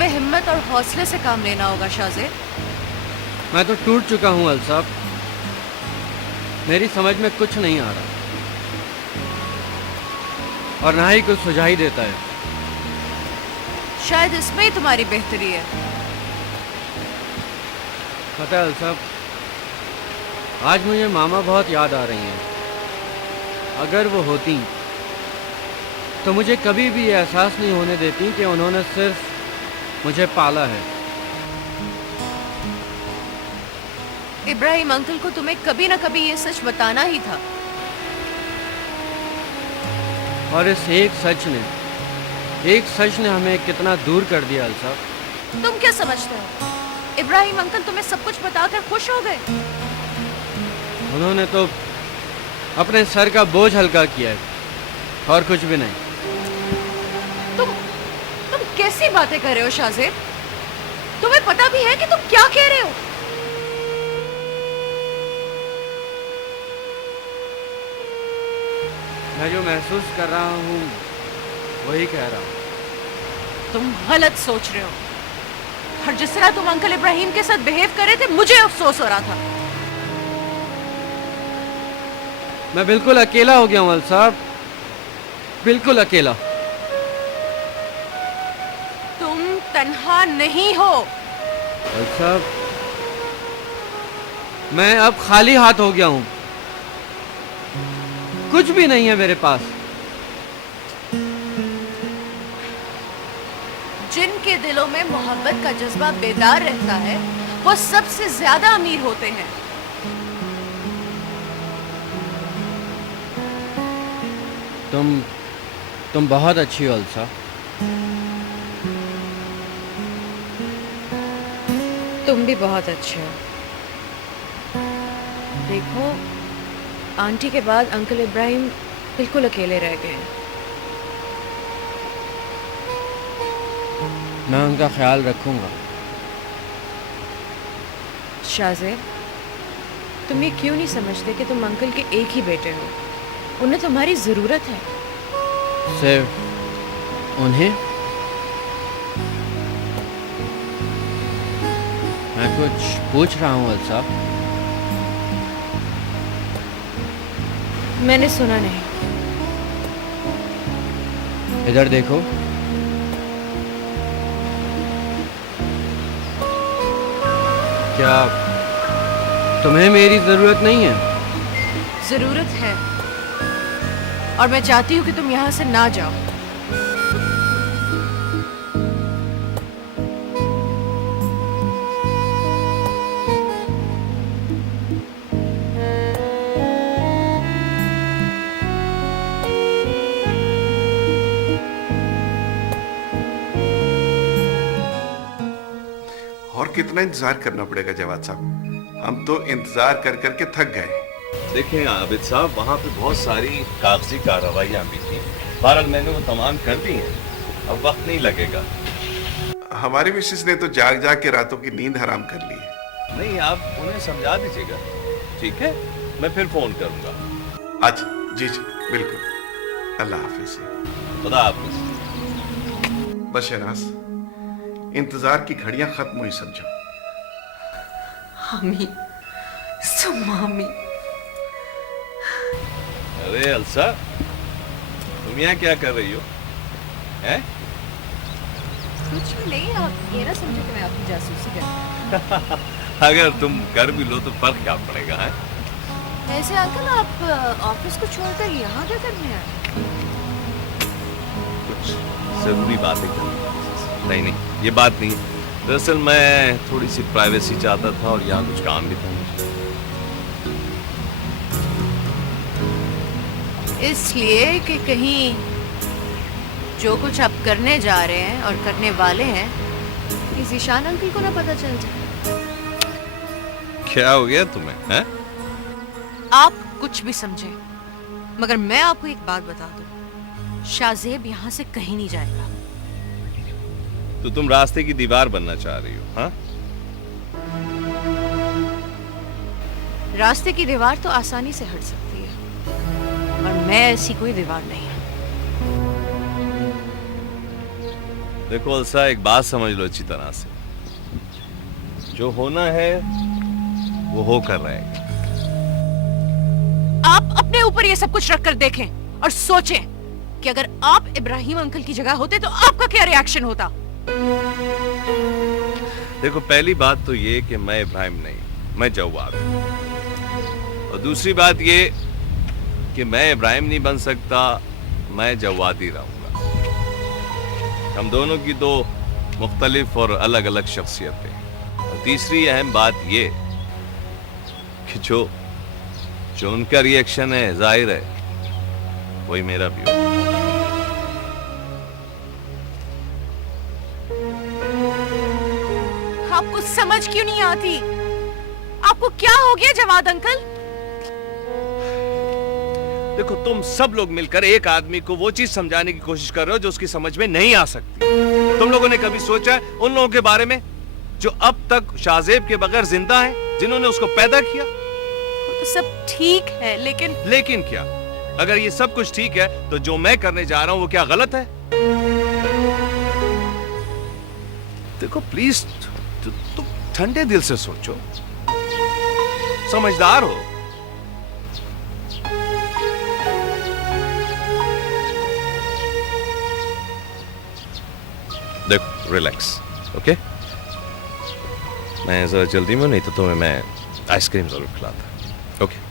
तुम्हें हिम्मत और हौसले से काम लेना होगा शाहजेब। मैं तो टूट चुका हूँ अल्साफ, मेरी समझ में कुछ नहीं आ रहा और ना ही कुछ सुझाई देता है। शायद इसमें ही तुम्हारी बेहतरी है। पता है अल्साफ, आज मुझे मामा बहुत याद आ रही हैं। अगर वो होती तो मुझे कभी भी ये एहसास नहीं होने देती कि उन्होंने सिर्फ मुझे पाला है। इब्राहिम अंकल को तुम्हें कभी ना कभी ये सच बताना ही था। और इस एक सच ने हमें कितना दूर कर दिया अल्साफ। तुम क्या समझते हो, इब्राहिम अंकल तुम्हें सब कुछ बताकर खुश हो गए? उन्होंने तो अपने सर का बोझ हल्का किया है और कुछ भी नहीं। तुम कैसी बातें कर रहे हो शाहजेब? तुम्हें पता भी है कि तुम क्या कह रहे हो? मैं जो महसूस कर रहा हूँ वही कह रहा हूँ। तुम गलत सोच रहे हो। और जिस तरह तुम अंकल इब्राहिम के साथ बिहेव कर रहे थे, मुझे अफसोस हो रहा था। मैं बिल्कुल अकेला हो गया हूँ अल्साफ, बिल्कुल अकेला। तुम तन्हा नहीं हो अल्साफ, मैं अब खाली हाथ हो गया हूँ, कुछ भी नहीं है मेरे पास। जिनके दिलों में मोहब्बत का जज्बा बेदार रहता है, वो सबसे ज्यादा अमीर होते हैं। तुम बहुत अच्छी हो अल्सा। तुम भी बहुत अच्छे हो। देखो, आंटी के बाद अंकल इब्राहिम बिल्कुल अकेले रह गए हैं। मैं उनका ख्याल रखूंगा। शाहजेब, तुम ये क्यों नहीं समझते कि तुम अंकल के एक ही बेटे हो? उन्हें तुम्हारी जरूरत है। सिर्फ उन्हें? मैं कुछ पूछ रहा हूँ अल्सा। मैंने सुना नहीं। इधर देखो। क्या तुम्हें मेरी जरूरत नहीं है? जरूरत है, और मैं चाहती हूँ कि तुम यहाँ से ना जाओ। और कितना इंतजार करना पड़ेगा जवाद साहब, हम तो इंतजार कर करके थक गए। देखें आबिद साहब, वहाँ पे बहुत सारी कागजी कार्रवाइयाँ भी थी, बहरहाल मैंने वो तमाम कर दी हैं, अब वक्त नहीं लगेगा। हमारी मिसेस ने तो जाग जाग के रातों की नींद हराम कर ली है। नहीं, आप उन्हें समझा दीजिएगा, ठीक है? मैं फिर फोन करूंगा। अच्छा, जी जी बिल्कुल। अल्लाह हाफिज। खुदा हाफिज। बस शहनाज, इंतजार की घड़ियां खत्म हुई समझो। हामी, सुमामी। अरे अलसा, तुम यहाँ क्या कर रही हो? हैं? कुछ भी नहीं, आप ये ना समझो कि मैं आपकी जासूसी कर रही हूँ। अगर तुम कर भी लो तो फर्क क्या पड़ेगा? है ऐसे अंकल, आप ऑफिस को छोड़कर यहाँ क्या करने आए? कुछ जरूरी बातें करनी। नहीं नहीं, ये बात नहीं। दरअसल मैं थोड़ी सी प्राइवेसी चाहता था और यहाँ कुछ काम भी था मुझे। इसलिए कि कहीं जो कुछ आप करने जा रहे हैं और करने वाले हैं, किसी शान अंकल को ना पता चल जाए। क्या हो गया तुम्हें? हैं? आप कुछ भी समझे, मगर मैं आपको एक बात बता दूं, शाहजेब यहाँ से कहीं नहीं जाएगा। तो तुम रास्ते की दीवार बनना चाह रही हो? हाँ? रास्ते की दीवार तो आसानी से हट सकती है, और मैं ऐसी कोई दीवार नहीं हूं। देखो अलसा, एक बात समझ लो अच्छी तरह से, जो होना है वो होकर रहेगा। आप अपने ऊपर ये सब कुछ रख कर देखें और सोचें कि अगर आप इब्राहिम अंकल की जगह होते तो आपका क्या रिएक्शन होता। देखो, पहली बात तो ये कि मैं इब्राहिम नहीं, मैं जवाद हूं। और दूसरी बात ये कि मैं इब्राहिम नहीं बन सकता, मैं जवाद ही रहूंगा। हम दोनों की दो मुख्तलिफ और अलग अलग शख्सियतें। और तीसरी अहम बात ये कि जो उनका रिएक्शन है जाहिर है वही मेरा भी हो। आपको समझ क्यों नहीं आती? आपको क्या हो गया जवाद अंकल? देखो, तुम सब लोग मिलकर एक आदमी को वो चीज समझाने की कोशिश कर रहे हो जो उसकी समझ में नहीं आ सकती। तुम लोगों ने कभी सोचा है उन लोगों के बारे में जो अब तक शाहजेब के बगैर जिंदा हैं, जिन्होंने उसको पैदा किया? तो सब ठीक है, लेकिन क्या? अगर ये सब कुछ ठीक है तो जो मैं करने जा रहा हूं वो क्या गलत है? देखो प्लीज, तुम ठंडे दिल से सोचो, समझदार हो। देखो, रिलैक्स, ओके? मैं जरा जल्दी में, नहीं तो तुम्हें मैं आइसक्रीम जरूर खिलाता। ओके?